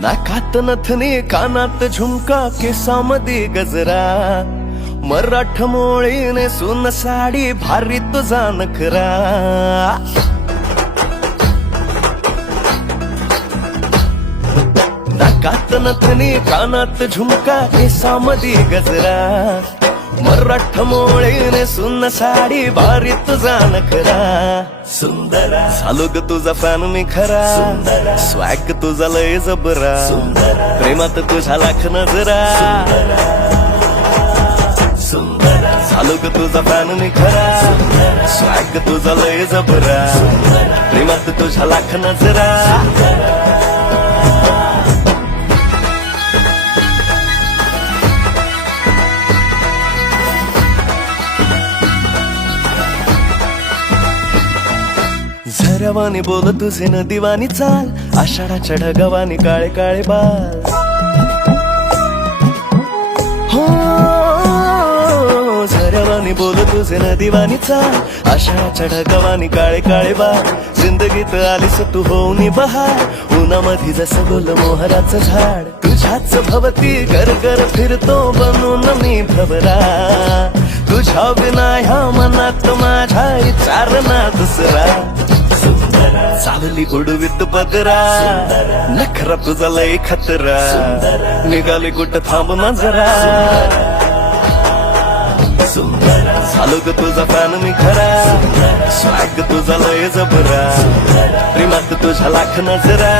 नाकात नथनी कानात झुमका केसामध्ये गजरा मराठ मोळीने सुन साडी भारी तुझा नखरा नाकात नथनी कानात झुमका केसामध्ये गजरा मराठ मोळीने सुन साडी भारी तुझा नखरा सुंदरा झालो ग तुझा फॅन मी खरा सुंदरा स्वॅग तुझा लय जबरा सुंदरा प्रेमात तुझा लाख नजरा सुंदरा झालो ग तुझा फॅन मी खरा स्वॅग तुझा लय जबरा प्रेमात तुझा लाख नजरा झऱ्यावानी बोल तुझे नदीवानी चाल आषाढाच्या ढगावानी काळे काळे बाल हो झऱ्यावानी बोल तुझे नदीवानी चाल आषाढाच्या ढगावानी काळे काळे बाल जिंदगीत आलीस तू होऊनी बहार उन्हामध्ये जसं बोल मोहराचं झाड तुझ्याच भवती गरगर फिरतो बनून मी भवरा तुझ्या विना ह्या मनात माझ्या विचारणा दुसरा चालली उडवीत पदरा नखरा तुझा लय खतरा निघाली कुठं थांब ना जरा झालो ग तुझा फॅन मी खरा स्वॅग तुझा लय जबरा प्रेमात तुझ्या लाख नजरा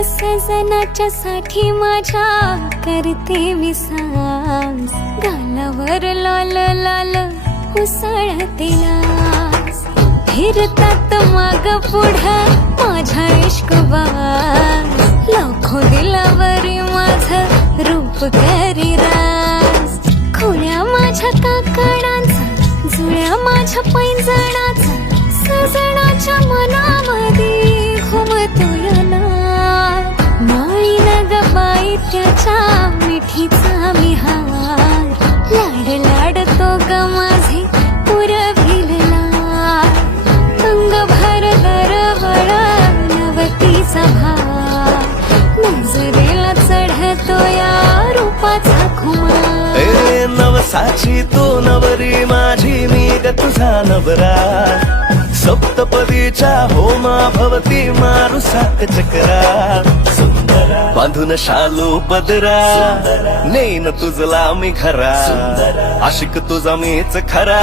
सजनाच्या साठी माझ्या करते मी सांस गालावर लाल लाल उसळते लास फिरतात माग पुढं माझ्या इश्कबाज लाखो दिलावरी माझं रूप करी रास खोड्या माझ्या काकणांचा जुळ्या माझ्या पैंजणाचा सजनाच्या मनामध्ये घुमतोय ना माळी नग बाई त्याच्या मिठीचा मी हार लाड लाडतो ग माझे पुरभिलला अंग भर दरवळ नवतीचा भार नजरेला चढतो या रूपाचा खुमार ए नवसाची तू नवरी माझी मी ग तुझा नवरा सप्तपदीच्या होमा भवती मारू सात चक्रा बांधून शालू पदरा नेन तुझला मी खरा आशिक तुझा मीच खरा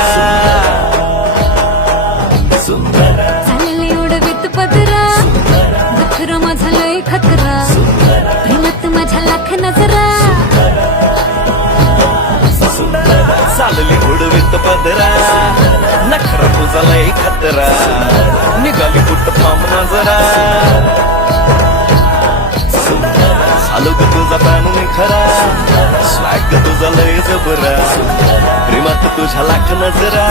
चालले उडवीत पदरा नखरा माझा लय खतरा प्रेमात माझ्या लाख नजरा चालली उडवीत पदरा नखरा तुझा लय खतरा निघाली कुठं थांब ना जरा झालो ग तुझा फॅन मी खरा स्वॅग तुझा लय जबरा प्रेमात तुझ्या लाख नजरा